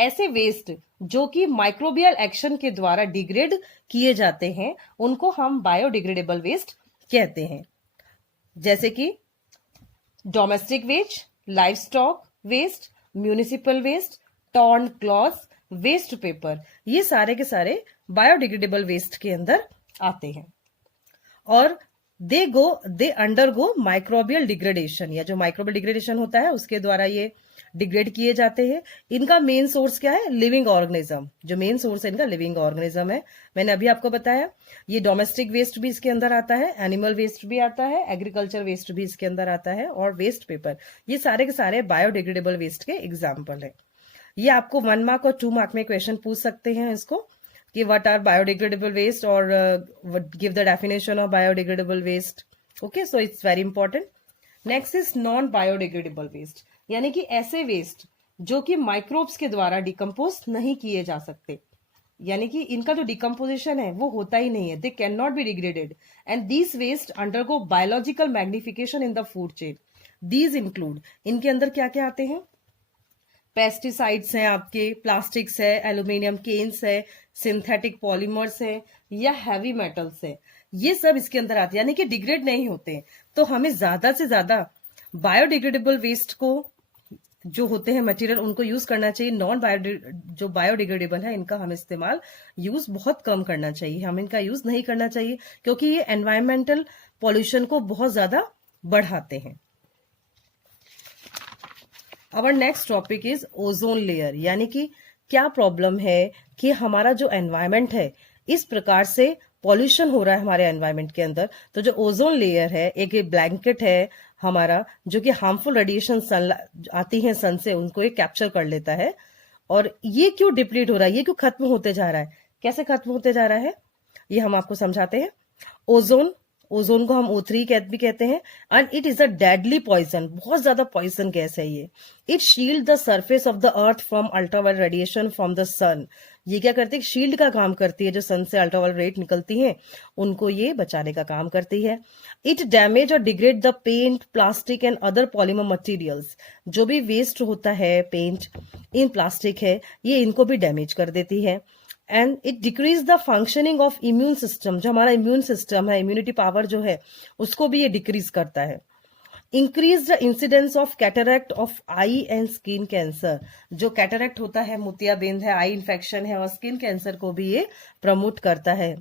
ऐसे वेस्ट जो कि माइक्रोबियल एक्शन के द्वारा डिग्रेड किए जाते हैं उनको हम बायोडिग्रेडेबल वेस्ट कहते हैं, जैसे कि domestic waste, livestock waste, municipal waste, torn cloth, waste paper, ये सारे के सारे बायोडिग्रेडेबल वेस्ट के अंदर आते हैं। और दे अंडरगो माइक्रोबियल डिग्रेडेशन, या जो माइक्रोबियल डिग्रेडेशन होता है उसके द्वारा ये डिग्रेड किए जाते हैं। इनका मेन सोर्स क्या है? Living organism. जो मेन सोर्स है इनका लिविंग ऑर्गेनिज्म है, मैंने अभी आपको बताया। ये डोमेस्टिक वेस्ट भी इसके अंदर आता है, एनिमल वेस्ट भी आता है, एग्रीकल्चर वेस्ट भी इसके अंदर आता है, और वेस्ट पेपर, ये सारे के सारे बायोडिग्रेडेबल वेस्ट के एग्जाम्पल है। ये आपको 1 मार्क और 2 मार्क में क्वेश्चन पूछ सकते हैं इसको, कि व्हाट आर बायोडिग्रेडेबल वेस्ट, और give the definition of biodegradable waste. Okay, so it's very important. Next is non biodegradable waste, यानी कि ऐसे वेस्ट जो कि माइक्रोब्स के द्वारा डिकम्पोज नहीं किए जा सकते, यानी कि इनका जो डिकम्पोजिशन है वो होता ही नहीं है, they can not be degraded, and these waste undergo biological magnification in the food chain. These include, इनके अंदर क्या क्या आते हैं? पेस्टिसाइड्स हैं, आपके प्लास्टिक्स है, एल्यूमिनियम केन्स है, सिंथेटिक पॉलीमर्स है, या हैवी मेटल्स है, ये सब इसके अंदर आते हैं, यानी कि डिग्रेड नहीं होते। तो हमें ज्यादा से ज्यादा बायोडिग्रेडेबल वेस्ट को, जो होते हैं मटेरियल, उनको यूज करना चाहिए। जो बायोडिग्रेडेबल है इनका हम इस्तेमाल यूज बहुत कम करना चाहिए, हम इनका यूज नहीं करना चाहिए, क्योंकि ये एनवायरमेंटल पॉल्यूशन को बहुत ज्यादा बढ़ाते हैं। Our next topic is ozone layer, यानी कि क्या प्रॉब्लम है कि हमारा जो एनवायरमेंट है इस प्रकार से पॉल्यूशन हो रहा है हमारे एनवायरमेंट के अंदर। तो जो ओजोन लेयर है, एक ब्लैंकेट है हमारा, जो कि हार्मफुल रेडिएशन सन आती है सन से, उनको ये कैप्चर कर लेता है। और ये क्यों डिप्लीट हो रहा है, ये क्यों खत्म होते जा रहा है, कैसे खत्म होते जा रहा है, ये हम आपको समझाते हैं। ओजोन को हम O3 भी कहते हैं, and it is a deadly poison, बहुत ज्यादा पॉइजन गैस है ये। It shield the surface of the earth from ultraviolet radiation from the sun. ये क्या करती है? शील्ड का काम करती है, जो सन से अल्ट्रावायलेट रेट निकलती हैं उनको ये बचाने का काम करती है। इट डैमेज और degrade the paint, plastic and other polymer materials. जो भी वेस्ट होता है, पेंट इन प्लास्टिक है, ये इनको भी डैमेज कर देती है। And it decrease the functioning of immune system, जो हमारा इम्यून सिस्टम है, इम्यूनिटी पावर जो है, उसको भी ये डिक्रीज करता है। Increase the incidence of cataract of I and skin cancer, जो कैटरैक्ट होता है, मोतियाबिंद है, आई इन्फेक्शन है, और स्किन कैंसर को भी ये प्रमोट करता है।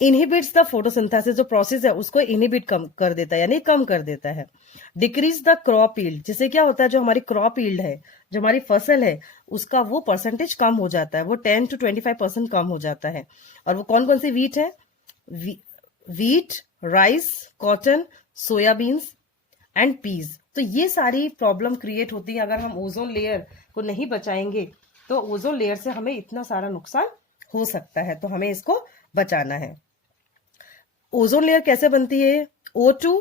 इनहिबिट्स द फोटोसिंथेसिस, जो प्रोसेस है उसको इनहिबिट कम कर देता है, यानी कम कर देता है। डिक्रीज द क्रॉप यील्ड, जिससे क्या होता है, जो हमारी क्रॉप यील्ड है, जो हमारी फसल है, उसका वो परसेंटेज कम हो जाता है, वो 10 to 25% कम हो जाता है। और वो कौन कौन सी वीट है? Wheat, rice, cotton, soybeans and peas. तो ये सारी प्रॉब्लम क्रिएट होती है अगर हम ओजोन लेयर को नहीं बचाएंगे, तो ओजोन लेयर से हमें इतना सारा नुकसान हो सकता है, तो हमें इसको बचाना है। ओजोन लेयर कैसे बनती है? O2,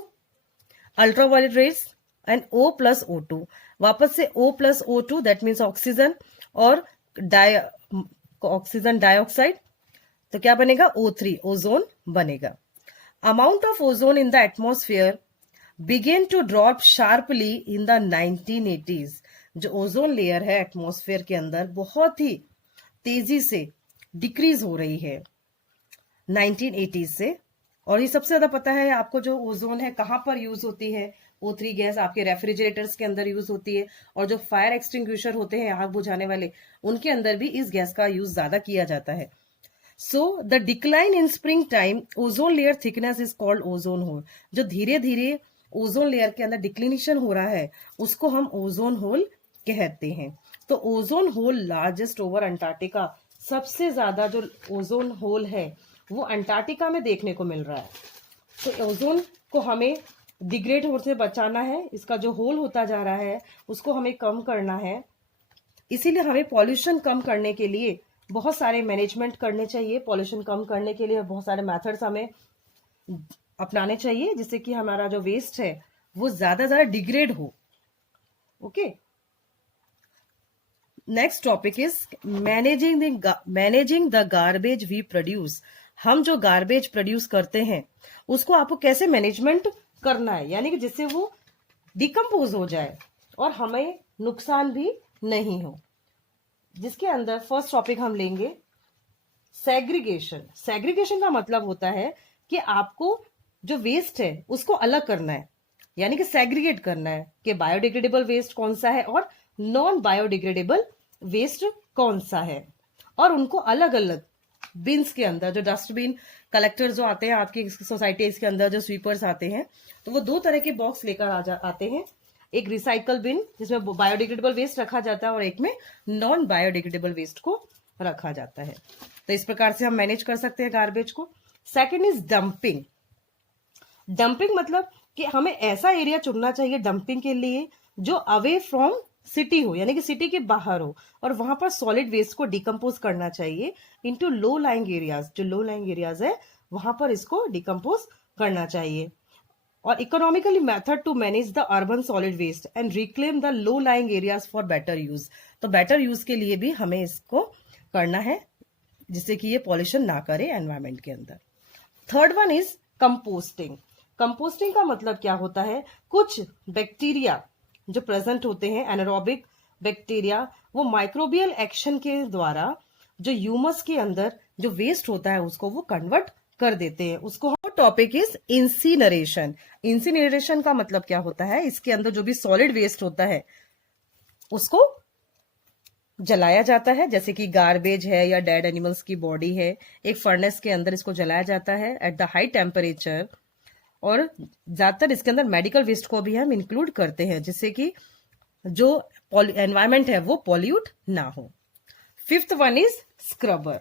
ultraviolet rays, and O plus O2। वापस से O plus O2, that means oxygen और ऑक्सीजन डाइऑक्साइड, तो क्या बनेगा? O3, ओजोन बनेगा। Amount of ozone in the atmosphere began to drop sharply in the 1980s। जो ओजोन लेयर है atmosphere के अंदर, बहुत ही तेजी से डिक्रीज हो रही है 1980s से। और ये सबसे ज्यादा पता है आपको, जो ओजोन है कहां पर यूज होती है? O3 गैस आपके रेफ्रिजरेटर्स के अंदर यूज होती है, और जो फायर एक्सटिंग्विशर होते हैं, आग बुझाने वाले, उनके अंदर भी इस गैस का यूज ज्यादा किया जाता है। So the decline in spring time ozone layer thickness is called ozone hole. जो धीरे धीरे ओजोन लेयर के अंदर डिक्लिनेशन हो रहा है, उसको हम ओजोन होल कहते हैं। तो ozone hole largest over Antarctica, सबसे ज्यादा जो ओजोन होल है वो अंटार्कटिका में देखने को मिल रहा है। तो ओजोन को हमें डिग्रेड होने से बचाना है, इसका जो होल होता जा रहा है उसको हमें कम करना है। इसीलिए हमें पॉल्यूशन कम करने के लिए बहुत सारे मैनेजमेंट करने चाहिए। पॉल्यूशन कम करने के लिए बहुत सारे मेथड्स हमें अपनाने चाहिए, जिससे कि हमारा जो वेस्ट है वो ज्यादा डिग्रेड हो। Okay, next topic is managing the garbage we produce. हम जो गार्बेज प्रोड्यूस करते हैं उसको आपको कैसे मैनेजमेंट करना है, यानी कि जिससे वो डिकम्पोज हो जाए और हमें नुकसान भी नहीं हो। जिसके अंदर फर्स्ट टॉपिक हम लेंगे सेग्रीगेशन। सेग्रीगेशन का मतलब होता है कि आपको जो वेस्ट है उसको अलग करना है, यानी कि सेग्रीगेट करना है कि बायोडिग्रेडेबल वेस्ट कौन सा है और नॉन बायोडिग्रेडेबल वेस्ट कौन सा है, और उनको अलग अलग बिन्स के अंदर, जो डस्टबिन कलेक्टर जो आते हैं आपकी सोसाइटीज के अंदर, जो स्वीपर्स आते हैं, तो वो 2 तरह के बॉक्स लेकर आते हैं। एक रिसाइकल बिन जिसमें बायोडिग्रेडेबल वेस्ट रखा जाता है और एक में नॉन बायोडिग्रेडेबल वेस्ट को रखा जाता है। तो इस प्रकार से हम मैनेज कर सकते हैं गार्बेज को। Second is dumping. डंपिंग मतलब कि हमें ऐसा एरिया चुनना चाहिए डंपिंग के लिए जो अवे फ्रॉम सिटी हो, यानी कि सिटी के बाहर हो, और वहां पर सॉलिड वेस्ट को डिकम्पोज करना चाहिए इनटू लो लाइंग एरियाज। जो लो लाइंग एरियाज है वहां पर इसको डिकम्पोज करना चाहिए। और economically method to manage the urban solid waste and reclaim the low lying areas for better use. तो बेटर यूज के लिए भी हमें इसको करना है जिससे कि ये पॉल्यूशन ना करे एनवायरमेंट के अंदर। Third one is composting. Composting का मतलब क्या होता है, कुछ बैक्टीरिया जो प्रेजेंट होते हैं, एनारोबिक बैक्टीरिया, वो माइक्रोबियल एक्शन के द्वारा जो ह्यूमस के अंदर जो वेस्ट होता है उसको वो कन्वर्ट कर देते हैं। उसको टॉपिक इज इंसिनरेशन। इंसिनरेशन का मतलब क्या होता है, इसके अंदर जो भी सॉलिड वेस्ट होता है उसको जलाया जाता है, जैसे कि गार्बेज है या डेड एनिमल्स की बॉडी है, एक फर्नेस के अंदर इसको जलाया जाता है एट द हाई टेम्परेचर। और ज्यादातर इसके अंदर मेडिकल वेस्ट को भी हम इंक्लूड करते हैं जिससे कि जो एनवायरमेंट है वो पॉल्यूट ना हो। Fifth one is scrubber.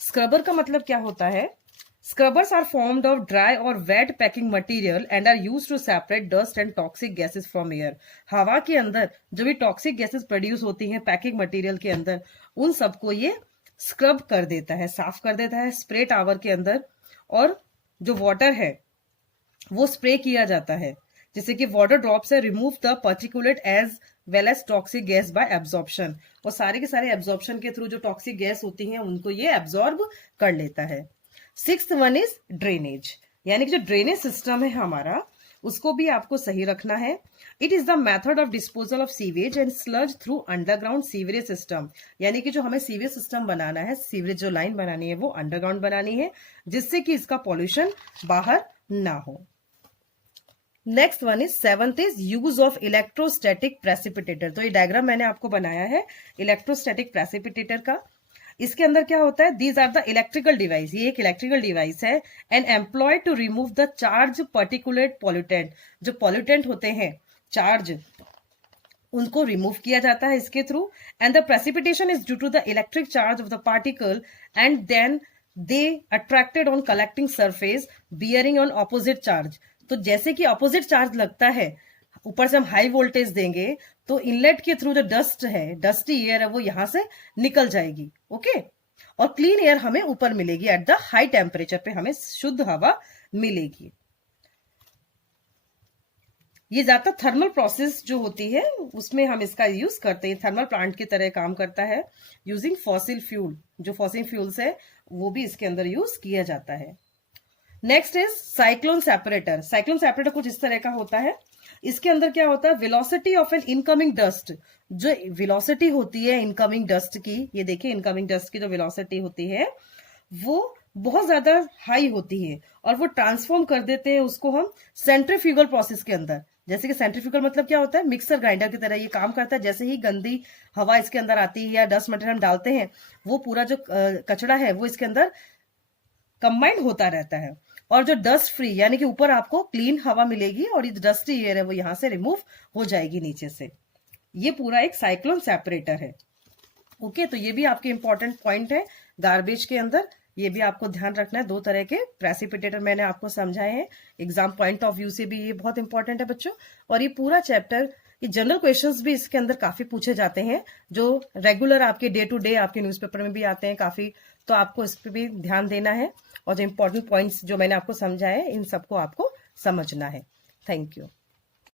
Scrubber का मतलब क्या होता है, scrubbers are formed of dry और wet packing material and are used to separate dust and toxic gases from air. हवा के अंदर जो भी टॉक्सिक गैसेस प्रोड्यूस होती हैं पैकिंग मटेरियल के अंदर, उन सबको ये स्क्रब कर देता है, साफ कर देता है स्प्रे टावर के अंदर। और जो वाटर है वो स्प्रे किया जाता है जिससे कि वाटर ड्रॉप से remove the particulate as well as toxic gas by absorption. और सारे के सारे एब्जॉर्प्शन के थ्रू जो टॉक्सिक गैस होती हैं उनको ये एब्जॉर्ब कर लेता है। सिक्स्थ वन इज ड्रेनेज, यानी कि जो ड्रेनेज सिस्टम है हमारा उसको भी आपको सही रखना है। It is the method of disposal of sewage and sludge through underground sewerage system, यानी कि जो हमें सीवेज सिस्टम बनाना है, सीवरेज जो लाइन बनानी है वो अंडरग्राउंड बनानी है जिससे कि इसका पॉल्यूशन बाहर ना हो। Next one is seventh is use of electrostatic precipitator. तो ये डायग्राम मैंने आपको बनाया है इलेक्ट्रोस्टैटिक प्रेसिपिटेटर का। इसके अंदर क्या होता है, these are the electrical device, ये एक इलेक्ट्रिकल डिवाइस है and employ to remove the charge particulate pollutant. जो पॉल्यूटेंट होते हैं चार्ज, उनको रिमूव किया जाता है इसके थ्रू। And the precipitation is due to the electric charge of the particle and then they attracted on collecting surface bearing on opposite charge. तो जैसे कि ऑपोजिट चार्ज लगता है, ऊपर से हम हाई वोल्टेज देंगे तो इनलेट के थ्रू जो डस्ट है, डस्टी एयर है, वो यहां से निकल जाएगी। ओके, और क्लीन एयर हमें ऊपर मिलेगी, एट द हाई टेम्परेचर पे हमें शुद्ध हवा मिलेगी। ये ज्यादा थर्मल प्रोसेस जो होती है उसमें हम इसका यूज करते हैं, थर्मल प्लांट की तरह काम करता है यूजिंग फॉसिल फ्यूल। जो फॉसिल फ्यूल्स है वो भी इसके अंदर यूज किया जाता है। Next is cyclone separator. Cyclone separator कुछ इस तरह का होता है। इसके अंदर क्या होता है, velocity of N incoming dust, जो वेलोसिटी होती है इनकमिंग डस्ट की, ये देखिए इनकमिंग डस्ट की जो वेलोसिटी होती है वो बहुत ज्यादा हाई होती है और वो ट्रांसफॉर्म कर देते हैं उसको हम सेंट्रीफ्यूगल प्रोसेस के अंदर। जैसे कि सेंट्रीफ्यूगल मतलब क्या होता है, मिक्सर ग्राइंडर की तरह ये काम करता है। जैसे ही गंदी हवा इसके अंदर आती है या डस्ट मटेरियल हम डालते हैं, वो पूरा जो कचरा है वो इसके अंदर कंबाइंड होता रहता है और जो डस्ट फ्री यानी कि ऊपर आपको क्लीन हवा मिलेगी और ये डस्टी एयर है वो यहां से रिमूव हो जाएगी नीचे से। ये पूरा एक साइक्लोन सेपरेटर है। ओके, तो ये भी आपके इंपॉर्टेंट पॉइंट है गार्बेज के अंदर, ये भी आपको ध्यान रखना है। 2 तरह के प्रेसिपिटेटर मैंने आपको समझाए हैं, एग्जाम पॉइंट ऑफ व्यू से भी ये बहुत इंपॉर्टेंट है बच्चों। और ये पूरा चैप्टर, ये जनरल क्वेश्चंस भी इसके अंदर काफी पूछे जाते हैं जो रेगुलर आपके डे टू डे आपके न्यूज़पेपर में भी आते हैं काफी, तो आपको इस पर भी ध्यान देना है और जो इंपॉर्टेंट पॉइंट्स जो मैंने आपको समझाए इन सबको आपको समझना है। Thank you.